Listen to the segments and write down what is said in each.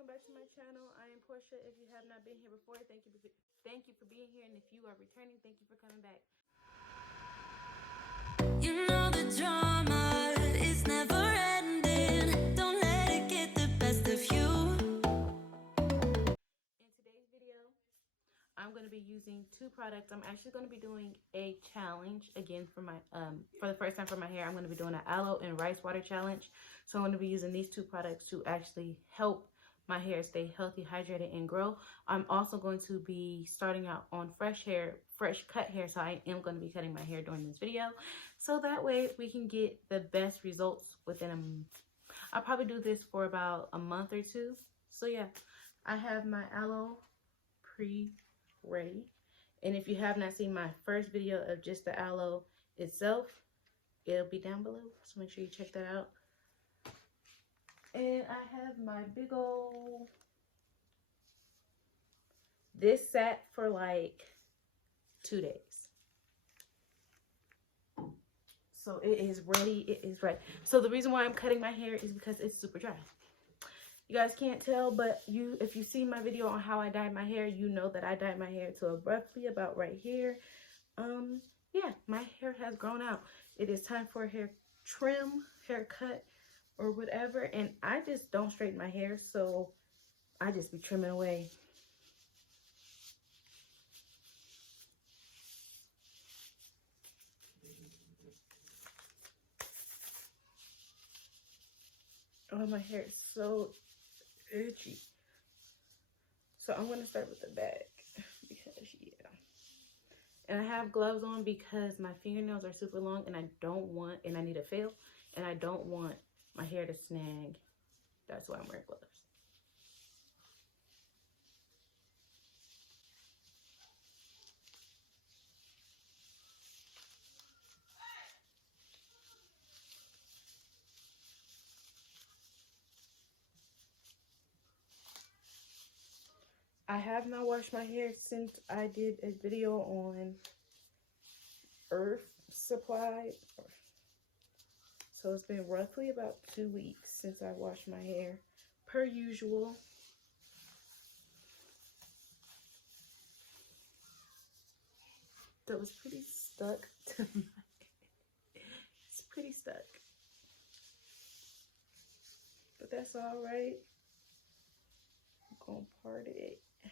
welcome back to my channel. I am Portia. If you have not been here before, thank you for being here, and if you are returning, thank you for coming back. You know the drama is never ending. Don't let it get the best of you. In today's video, I'm going to be using two products. I'm actually going to be doing a challenge again for my for the first time for my hair. I'm going to be doing an aloe and rice water challenge. So I'm going to be using these two products to actually help my hair stay healthy, hydrated, and grow. I'm also going to be starting out on fresh cut hair. So I am going to be cutting my hair during this video, so that way we can get the best results within I'll probably do this for about a month or two. So yeah, I have my aloe ready, and if you have not seen my first video of just the aloe itself, it'll be down below, so make sure you check that out. And I have my big old, this sat for like 2 days, so it is ready. It is ready. So the reason why I'm cutting my hair is because it's super dry. You guys can't tell, but if you see my video on how I dyed my hair, you know that I dyed my hair to roughly about right here. Yeah, my hair has grown out. It is time for a hair trim, haircut, or whatever. And I just don't straighten my hair, so I just be trimming away. Oh, my hair is so itchy. So I'm gonna start with the back because yeah. And I have gloves on because my fingernails are super long, and I need a feel, and I don't want my hair to snag. That's why I'm wearing gloves. I have not washed my hair since I did a video on Earth Supply. So it's been roughly about 2 weeks since I washed my hair, per usual. So it's pretty stuck to my head. It's pretty stuck. But that's all right. I'm gonna part it. Ouch.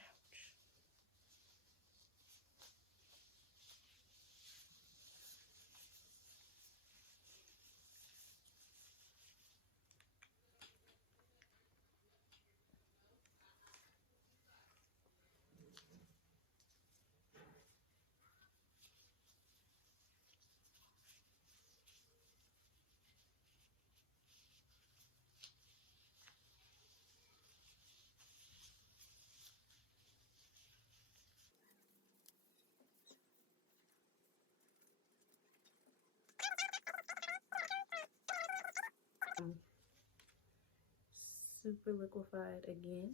Super liquefied again.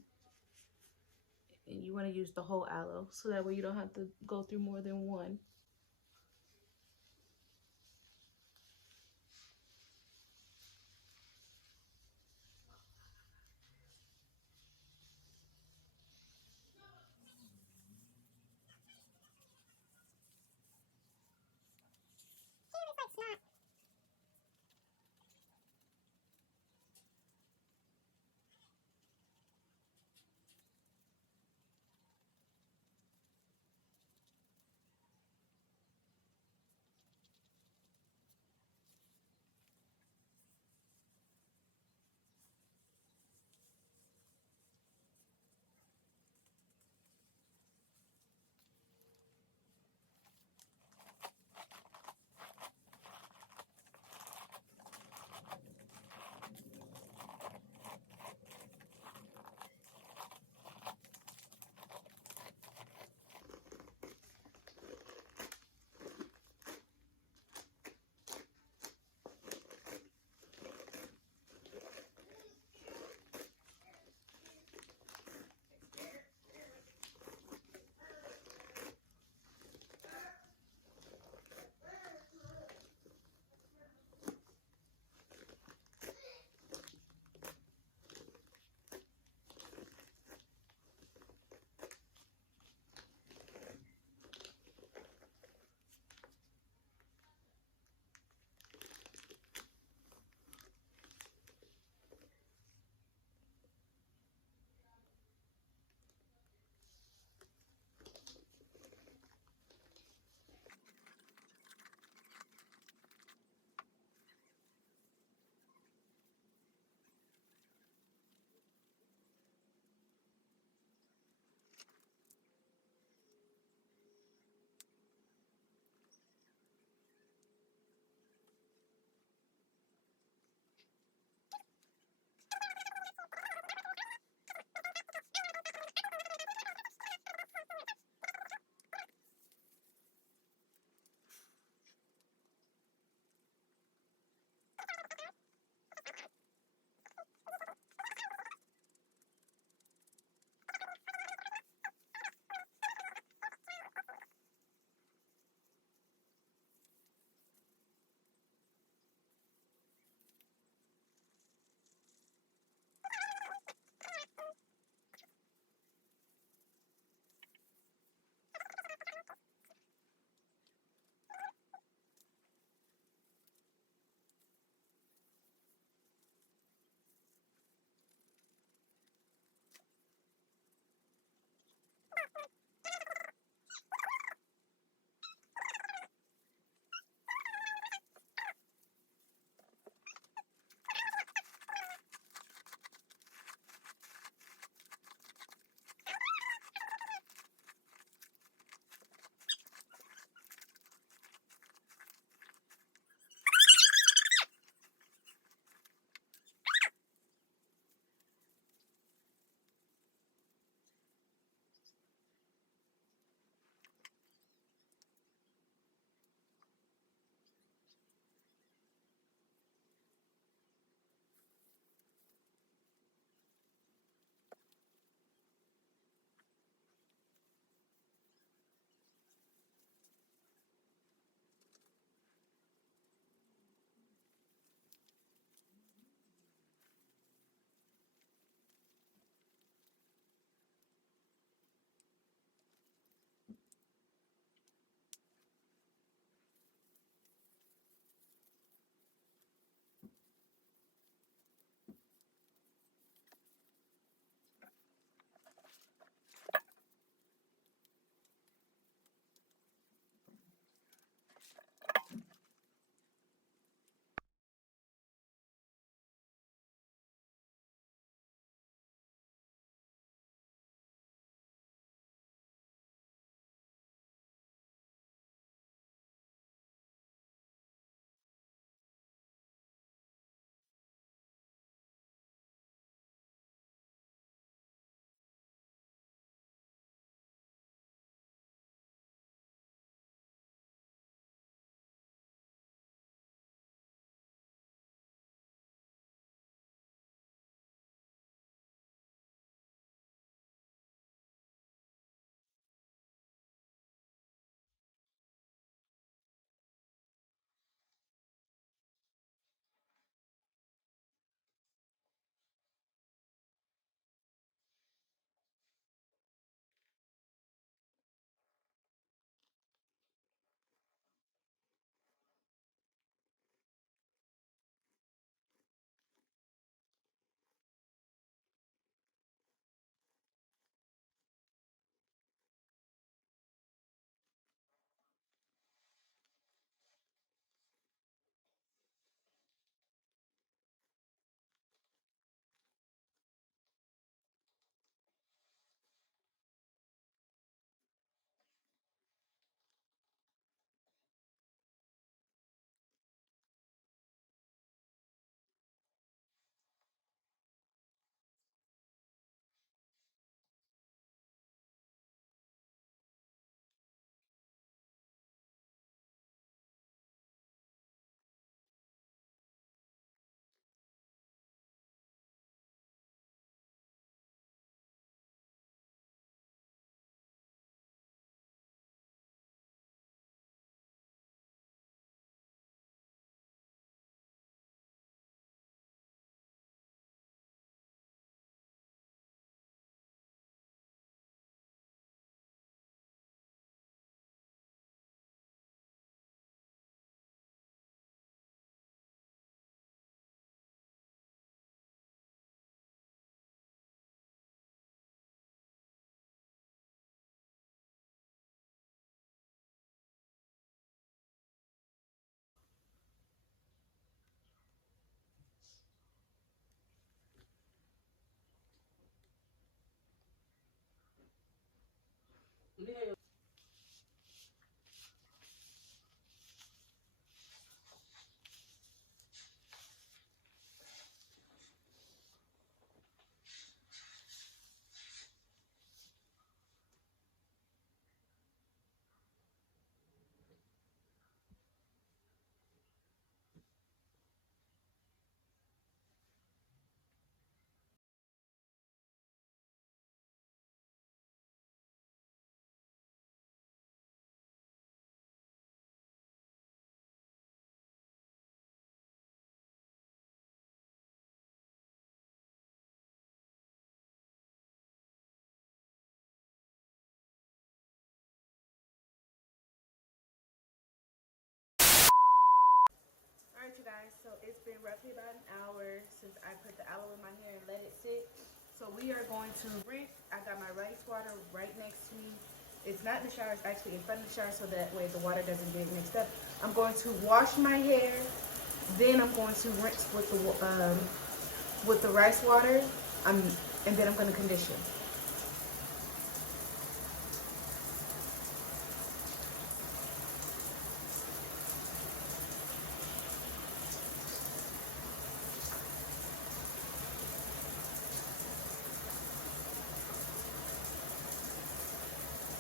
And you want to use the whole aloe, so that way you don't have to go through more than one. roughly about an hour since I put the aloe in my hair and let it sit. So we are going to rinse. I got my rice water right next to me. It's not in the shower, it's actually in front of the shower so that way the water doesn't get mixed up. I'm going to wash my hair, then I'm going to rinse with the rice water, and then I'm going to condition.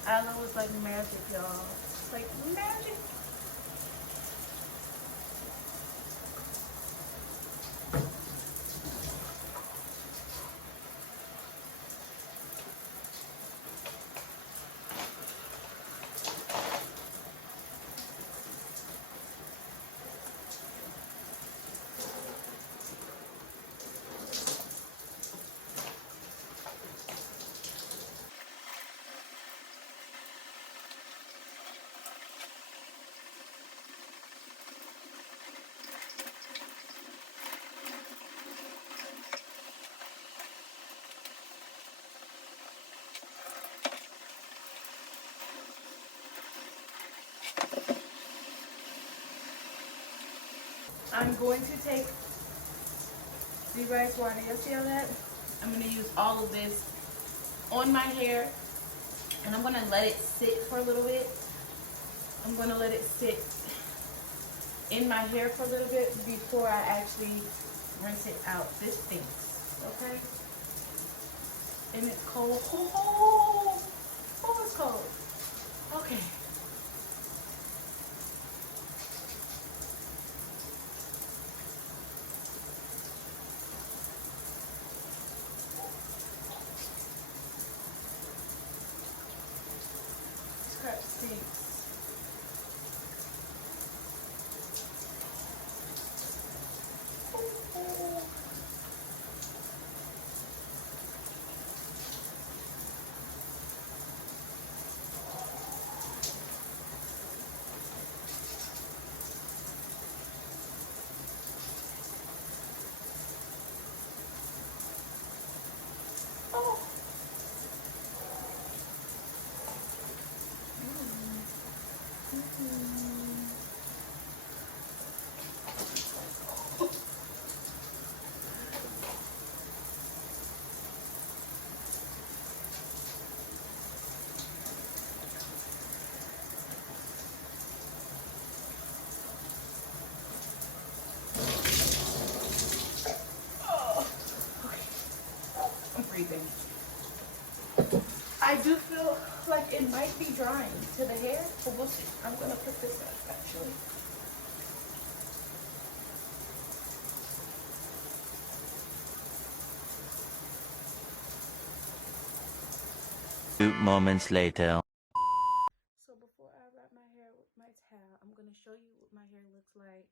Aloe is like magic, y'all. It's like magic. I'm going to take the rice water. You see all that? I'm going to use all of this on my hair, and I'm going to let it sit for a little bit. I'm going to let it sit in my hair for a little bit before I actually rinse it out. This stinks, okay? And it's cold. Oh, it's cold. Okay. This crap stinks. Oh. I'm breathing. I do feel like it might be drying to the hair, but we'll see. I'm gonna put this up actually. Few moments later. So before I wrap my hair with my towel, I'm gonna show you what my hair looks like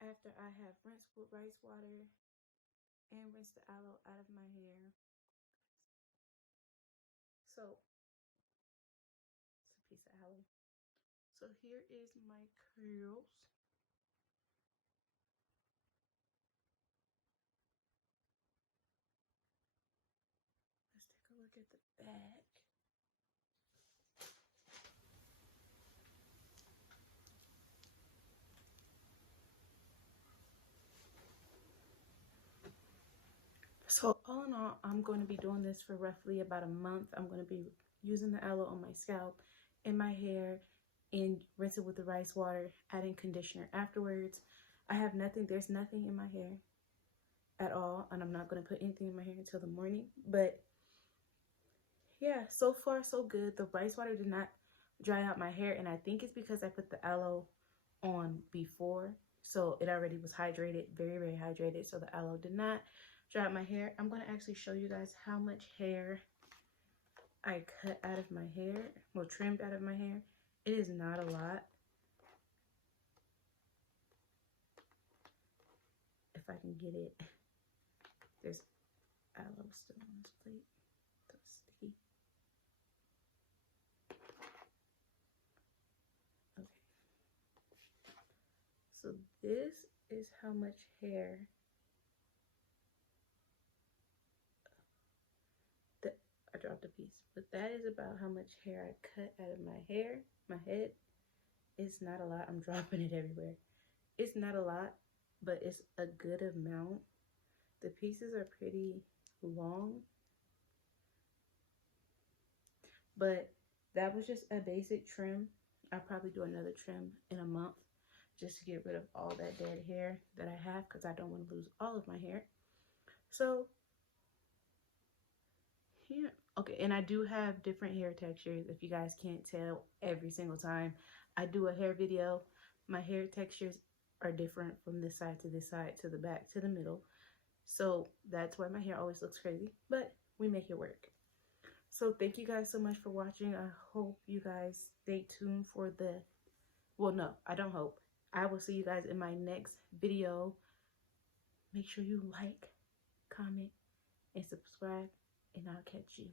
after I have rinsed with rice water and rinsed the aloe out of my hair. So it's a piece of aloe. So here is my curls. Let's take a look at the back. So all in all, I'm going to be doing this for roughly about a month. I'm going to be using the aloe on my scalp, in my hair, and rinse it with the rice water, adding conditioner afterwards. I have nothing, there's nothing in my hair at all, and I'm not going to put anything in my hair until the morning. But yeah, so far so good. The rice water did not dry out my hair, and I think it's because I put the aloe on before, so it already was hydrated, very, very hydrated. So the aloe did not dry out my hair. I'm going to actually show you guys how much hair I cut out of my hair, well, trimmed out of my hair. It is not a lot. If I can get it, there's aloe still on this plate. So sticky. Okay. So this is how much hair that I dropped a piece, but that is about how much hair I cut out of my head. It's not a lot. I'm dropping it everywhere. It's not a lot, but it's a good amount. The pieces are pretty long, but that was just a basic trim. I'll probably do another trim in a month just to get rid of all that dead hair that I have, because I don't want to lose all of my hair. So yeah, okay, and I do have different hair textures. If you guys can't tell, every single time I do a hair video, my hair textures are different from this side to this side to the back to the middle. So that's why my hair always looks crazy, but we make it work. So thank you guys so much for watching. I hope you guys stay tuned for the, well, no, I don't hope. I will see you guys in my next video. Make sure you like, comment, and subscribe, and I'll catch you